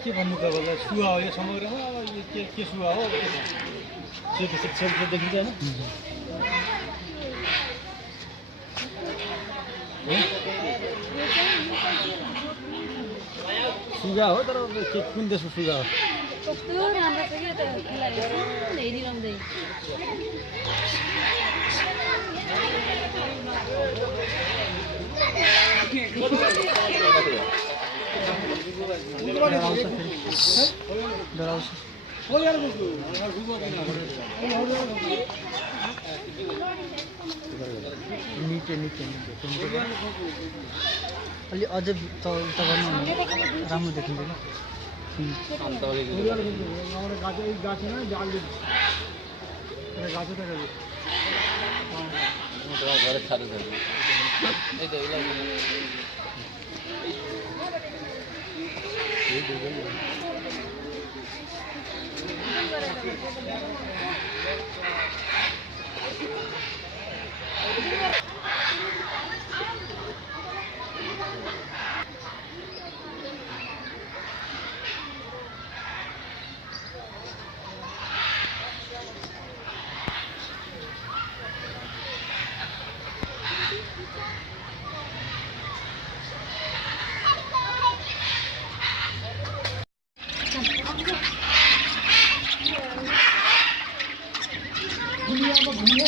के भन्नु तपाईँलाई सुवा हो यो समग्रमा अब यो के सुवा हो त्यो त्यसो देखिँदैन सुगा हो तर के कुन देशको सुगा हो कस्तो राम्रो छ के त हेरिरहँदै अलि अझै उता गर्नु राम्रो देखिँदैन दुनियामा घुम्ने